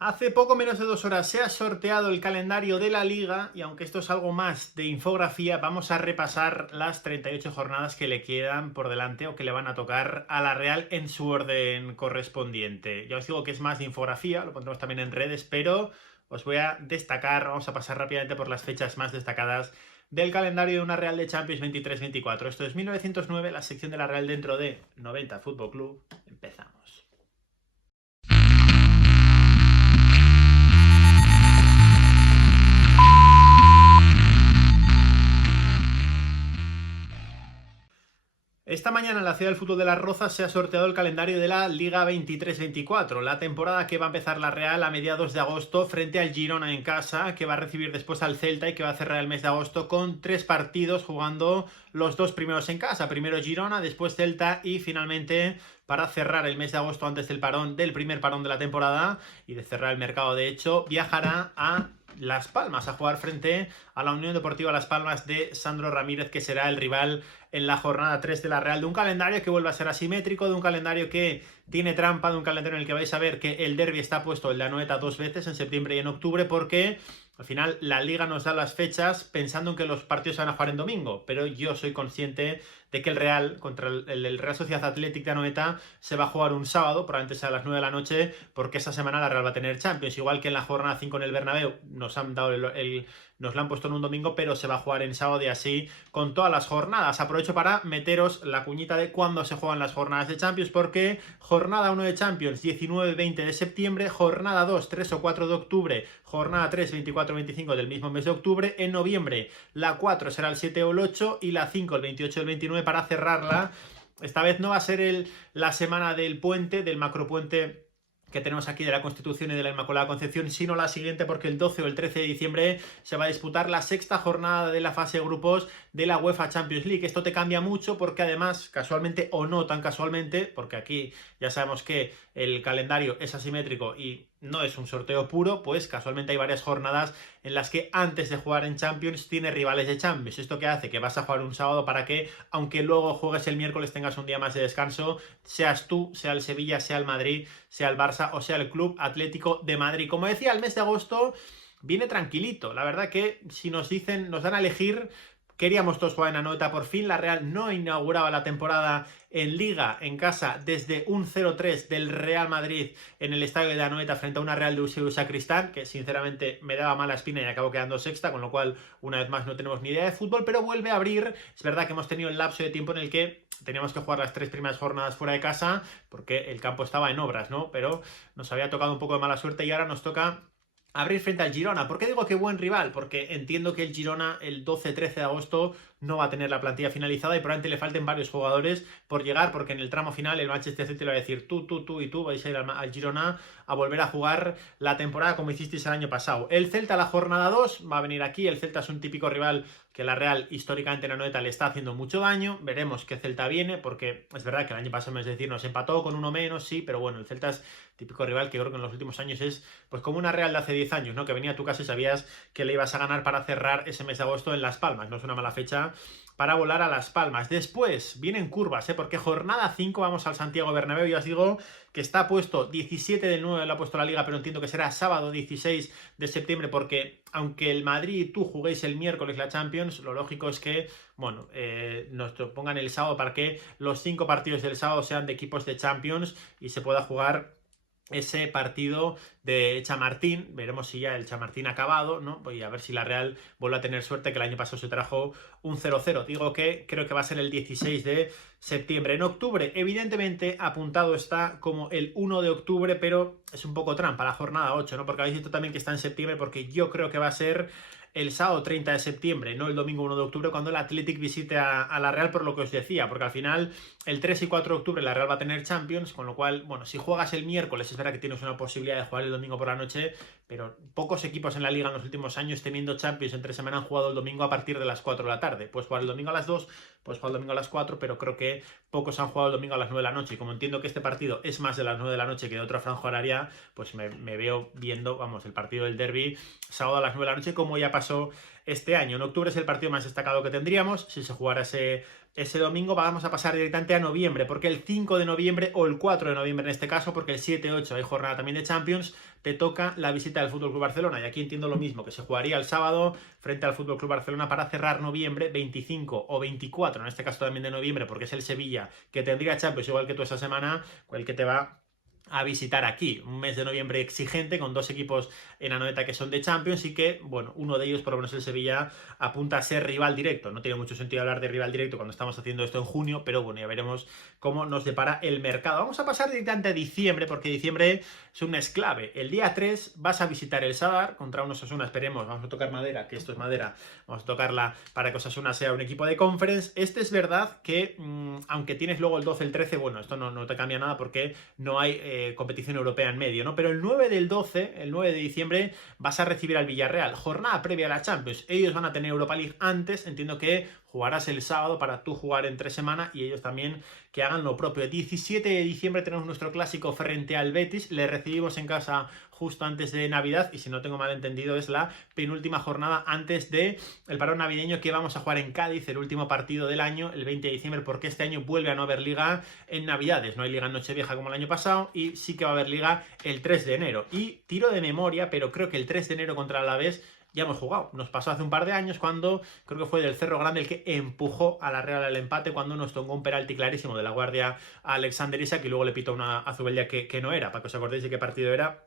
Hace poco menos de 2 horas se ha sorteado el calendario de la Liga y aunque esto es algo más de infografía, vamos a repasar las 38 jornadas que le quedan por delante o que le van a tocar a la Real en su orden correspondiente. Ya os digo que es más de infografía, lo pondremos también en redes, pero os voy a destacar, vamos a pasar rápidamente por las fechas más destacadas del calendario de una Real de Champions 23-24. Esto es 1909, la sección de la Real dentro de 90 Fútbol Club. Empezamos. Esta mañana en la Ciudad del Fútbol de Las Rozas se ha sorteado el calendario de la Liga 23-24, la temporada que va a empezar la Real a mediados de agosto frente al Girona en casa, que va a recibir después al Celta y que va a cerrar el mes de agosto con 3 partidos jugando los 2 primeros en casa, primero Girona, después Celta y finalmente para cerrar el mes de agosto antes del parón, del primer parón de la temporada y de cerrar el mercado de hecho, viajará a Las Palmas a jugar frente a la Unión Deportiva Las Palmas de Sandro Ramírez, que será el rival en la jornada 3 de la Real, de un calendario que vuelve a ser asimétrico, de un calendario que tiene trampa, de un calendario en el que vais a ver que el derbi está puesto, el de Anoeta, 2 veces, en septiembre y en octubre, porque al final la Liga nos da las fechas pensando en que los partidos se van a jugar en domingo, pero yo soy consciente de que el Real contra el Real Sociedad Athletic de Anoeta se va a jugar un sábado, probablemente sea a las 9 de la noche, porque esa semana la Real va a tener Champions, igual que en la jornada 5 en el Bernabéu nos han dado nos la han puesto en un domingo, pero se va a jugar en sábado y así con todas las jornadas. Aprovecho para meteros la cuñita de cuándo se juegan las jornadas de Champions, porque jornada 1 de Champions, 19-20 de septiembre, jornada 2, 3 o 4 de octubre, jornada 3, 24-25 del mismo mes de octubre, en noviembre la 4 será el 7 o el 8 y la 5 el 28 o el 29 para cerrarla. Esta vez no va a ser la semana del puente, del macropuente que tenemos aquí de la Constitución y de la Inmaculada Concepción, sino la siguiente, porque el 12 o el 13 de diciembre se va a disputar la 6ª jornada de la fase de grupos de la UEFA Champions League. Esto te cambia mucho porque además, casualmente o no tan casualmente, porque aquí ya sabemos que el calendario es asimétrico y no es un sorteo puro, pues casualmente hay varias jornadas en las que antes de jugar en Champions tiene rivales de Champions. Esto que hace que vas a jugar un sábado para que, aunque luego juegues el miércoles, tengas un día más de descanso, seas tú, sea el Sevilla, sea el Madrid, sea el Barça o sea el Club Atlético de Madrid. Como decía, el mes de agosto viene tranquilito. La verdad que si nos dicen, nos dan a elegir, queríamos todos jugar en Anoeta. Por fin la Real no inauguraba la temporada en Liga, en casa, desde un 0-3 del Real Madrid en el estadio de Anoeta frente a una Real de Eusebio Sacristán, que sinceramente me daba mala espina y acabó quedando sexta, con lo cual una vez más no tenemos ni idea de fútbol, pero vuelve a abrir. Es verdad que hemos tenido el lapso de tiempo en el que teníamos que jugar las 3 primeras jornadas fuera de casa porque el campo estaba en obras, ¿no? Pero nos había tocado un poco de mala suerte y ahora nos toca abrir frente al Girona. ¿Por qué digo que buen rival? Porque entiendo que el Girona el 12-13 de agosto no va a tener la plantilla finalizada y probablemente le falten varios jugadores por llegar, porque en el tramo final el Manchester City le va a decir tú y tú vais a ir al Girona a volver a jugar la temporada como hicisteis el año pasado. El Celta la jornada 2 va a venir aquí. El Celta es un típico rival que la Real históricamente en la Anoeta le está haciendo mucho daño. Veremos qué Celta viene, porque es verdad que el año pasado, es decir, nos empató con uno menos, sí, pero bueno, el Celta es típico rival que creo que en los últimos años es pues como una Real de hace 10 años, ¿no? Que venía a tu casa y sabías que le ibas a ganar para cerrar ese mes de agosto en Las Palmas. No es una mala fecha para volar a Las Palmas. Después vienen curvas, porque jornada 5 vamos al Santiago Bernabéu. Ya os digo que está puesto 17 del 9, lo ha puesto la Liga, pero entiendo que será sábado 16 de septiembre, porque aunque el Madrid y tú juguéis el miércoles la Champions, lo lógico es que, bueno, nos pongan el sábado para que los 5 partidos del sábado sean de equipos de Champions y se pueda jugar ese partido de Chamartín. Veremos si ya el Chamartín ha acabado, ¿no? Voy a ver si la Real vuelve a tener suerte, que el año pasado se trajo un 0-0. Digo que creo que va a ser el 16 de septiembre. En octubre, evidentemente, apuntado está como el 1 de octubre, pero es un poco trampa la jornada 8, ¿no? Porque habéis visto también que está en septiembre, porque yo creo que va a ser el sábado 30 de septiembre, no el domingo 1 de octubre, cuando el Athletic visite a la Real, por lo que os decía, porque al final el 3 y 4 de octubre la Real va a tener Champions, con lo cual, bueno, si juegas el miércoles es verdad que tienes una posibilidad de jugar el domingo por la noche, pero pocos equipos en la Liga en los últimos años teniendo Champions entre semana han jugado el domingo a partir de las 4 de la tarde. Puedes jugar el domingo a las 2, puedes jugar el domingo a las 4, pero creo que pocos han jugado el domingo a las 9 de la noche, y como entiendo que este partido es más de las 9 de la noche que de otra franja horaria, pues me veo viendo, vamos, el partido del derbi sábado a las 9 de la noche, como ya pasó este año. En octubre es el partido más destacado que tendríamos. Si se jugara ese domingo, vamos a pasar directamente a noviembre, porque el 5 de noviembre o el 4 de noviembre en este caso, porque el 7-8 hay jornada también de Champions, te toca la visita del FC Barcelona. Y aquí entiendo lo mismo, que se jugaría el sábado frente al FC Barcelona para cerrar noviembre, 25 o 24, en este caso también de noviembre, porque es el Sevilla que tendría Champions igual que tú esa semana, el que te va a visitar aquí. Un mes de noviembre exigente con dos equipos en Anoeta que son de Champions y que, bueno, uno de ellos, por lo menos el Sevilla, apunta a ser rival directo. No tiene mucho sentido hablar de rival directo cuando estamos haciendo esto en junio, pero bueno, ya veremos cómo nos depara el mercado. Vamos a pasar directamente a diciembre, porque diciembre es un mes clave. El día 3 vas a visitar el Sadar contra un Osasuna, esperemos, vamos a tocar madera, que esto es madera, vamos a tocarla para que Osasuna sea un equipo de Conference. Este es verdad que, aunque tienes luego el 12, el 13, bueno, esto no te cambia nada porque no hay competición europea en medio, ¿no? Pero el 9 del 12, el 9 de diciembre, vas a recibir al Villarreal, jornada previa a la Champions. Ellos van a tener Europa League antes, entiendo que jugarás el sábado para tú jugar entre semana y ellos también que hagan lo propio. El 17 de diciembre tenemos nuestro clásico frente al Betis, le recibimos en casa justo antes de Navidad y si no tengo mal entendido es la penúltima jornada antes de el parón navideño que vamos a jugar en Cádiz, el último partido del año, el 20 de diciembre, porque este año vuelve a no haber liga en Navidades, no hay liga en Nochevieja como el año pasado y sí que va a haber liga el 3 de enero. Y tiro de memoria, pero creo que el 3 de enero contra el Alavés ya hemos jugado. Nos pasó hace un par de años cuando creo que fue del Cerro Grande el que empujó a la Real al empate cuando nos tocó un penalti clarísimo de la guardia a Alexander Isak y luego le pitó una a Zubeldia que no era, para que os acordéis de qué partido era,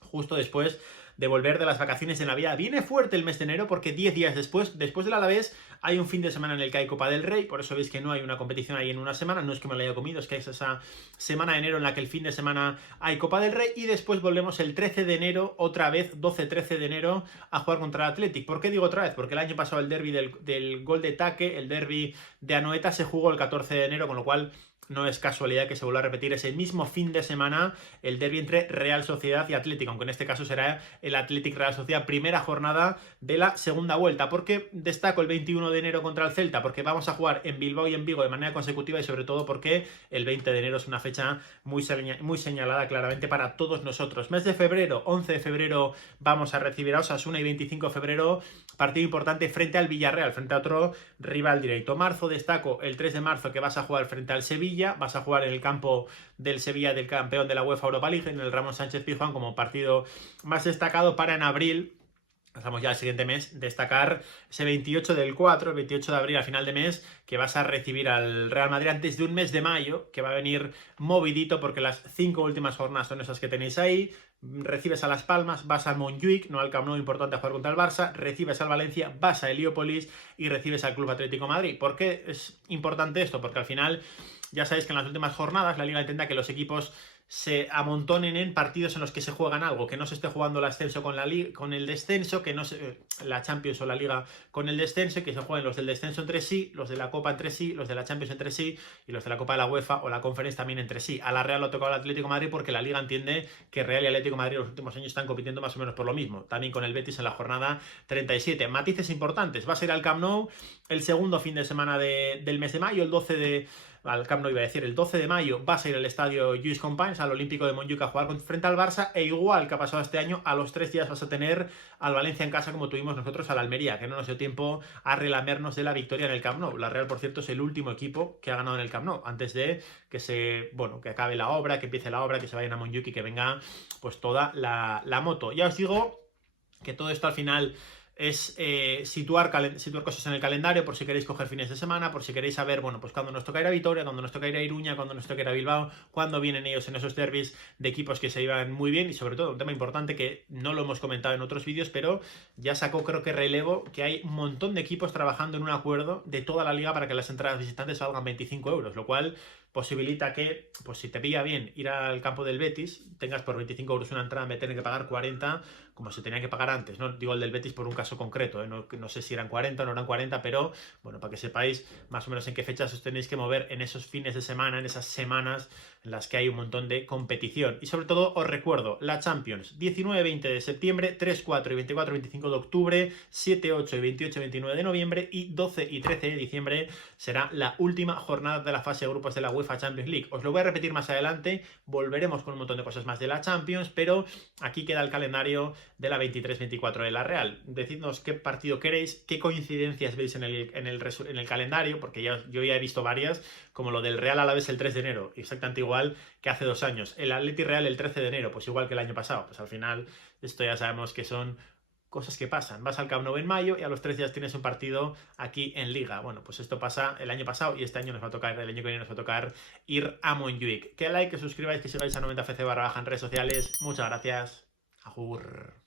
justo después de volver de las vacaciones de Navidad. Viene fuerte el mes de enero porque 10 días después del Alavés, hay un fin de semana en el que hay Copa del Rey, por eso veis que no hay una competición ahí en una semana, no es que me lo haya comido, es que es esa semana de enero en la que el fin de semana hay Copa del Rey y después volvemos el 13 de enero, otra vez, 12-13 de enero, a jugar contra el Athletic. ¿Por qué digo otra vez? Porque el año pasado el derbi del gol de Taque, el derbi de Anoeta, se jugó el 14 de enero, con lo cual no es casualidad que se vuelva a repetir ese mismo fin de semana el derbi entre Real Sociedad y Atlético, aunque en este caso será el Athletic Real Sociedad, primera jornada de la segunda vuelta. ¿Por qué destaco el 21 de enero contra el Celta? Porque vamos a jugar en Bilbao y en Vigo de manera consecutiva y sobre todo porque el 20 de enero es una fecha muy señalada claramente para todos nosotros. Mes de febrero, 11 de febrero vamos a recibir a Osasuna y 25 de febrero partido importante frente al Villarreal, frente a otro rival directo. Marzo destaco el 3 de marzo que vas a jugar frente al Sevilla, vas a jugar en el campo del Sevilla, del campeón de la UEFA Europa League, en el Ramón Sánchez Pizjuán como partido más destacado, para en abril, pasamos ya al siguiente mes, destacar ese 28 del 4, el 28 de abril a final de mes, que vas a recibir al Real Madrid antes de un mes de mayo, que va a venir movidito porque las 5 últimas jornadas son esas que tenéis ahí. Recibes a Las Palmas, vas al Montjuic, no al Camp Nou, importante, a jugar contra el Barça, recibes al Valencia, vas a Heliópolis y recibes al Club Atlético de Madrid. ¿Por qué es importante esto? Porque al final ya sabéis que en las últimas jornadas la Liga intenta que los equipos se amontonen en partidos en los que se juegan algo, que no se esté jugando el ascenso con el descenso, que no la Champions o la Liga con el descenso, y que se jueguen los del descenso entre sí, los de la Copa entre sí, los de la Champions entre sí y los de la Copa de la UEFA o la Conference también entre sí. A la Real lo ha tocado el Atlético de Madrid porque la Liga entiende que Real y Atlético de Madrid en los últimos años están compitiendo más o menos por lo mismo. También con el Betis en la jornada 37. Matices importantes. Va a ser al Camp Nou el segundo fin de semana del mes de mayo, el 12 de... al Camp Nou iba a decir, el 12 de mayo vas a ir al estadio Lluís Companys, al Olímpico de Montjuic, a jugar frente al Barça, e igual que ha pasado este año, a los 3 días vas a tener al Valencia en casa como tuvimos nosotros al Almería, que no nos dio tiempo a relamernos de la victoria en el Camp Nou. La Real, por cierto, es el último equipo que ha ganado en el Camp Nou, antes de que acabe la obra, que empiece la obra, que se vayan a Montjuic y que venga pues toda la moto. Ya os digo que todo esto al final es situar cosas en el calendario por si queréis coger fines de semana, por si queréis saber, bueno, pues cuando nos toca ir a Vitoria, cuando nos toca ir a Iruña, cuando nos toca ir a Bilbao, cuando vienen ellos en esos derbis de equipos que se iban muy bien y sobre todo un tema importante que no lo hemos comentado en otros vídeos, pero ya sacó creo que relevo que hay un montón de equipos trabajando en un acuerdo de toda la liga para que las entradas visitantes valgan 25 euros, lo cual posibilita que, pues si te pilla bien ir al campo del Betis, tengas por 25 euros una entrada en vez de tener que pagar 40, como se tenía que pagar antes, ¿no? Digo el del Betis por un caso concreto, ¿eh? No sé si eran 40 o no eran 40, pero bueno, para que sepáis más o menos en qué fechas os tenéis que mover en esos fines de semana, en esas semanas en las que hay un montón de competición. Y sobre todo os recuerdo, la Champions, 19-20 de septiembre, 3-4 y 24-25 de octubre, 7-8 y 28-29 de noviembre y 12 y 13 de diciembre será la última jornada de la fase de grupos de la UEFA Champions League. Os lo voy a repetir más adelante, volveremos con un montón de cosas más de la Champions, pero aquí queda el calendario de la 23-24 de la Real. Decidnos qué partido queréis, qué coincidencias veis en el calendario, porque yo ya he visto varias, como lo del Real Alavés el 3 de enero, exactamente igual que hace 2 años. El Atleti Real el 13 de enero, pues igual que el año pasado. Pues al final, esto ya sabemos que son cosas que pasan. Vas al Camp Nou en mayo y a los 3 días tienes un partido aquí en Liga. Bueno, pues esto pasa el año pasado y este año nos va a tocar, el año que viene nos va a tocar ir a Montjuic. Que like, que suscribáis, que sigáis a 90FC _ en redes sociales. Muchas gracias. Agur.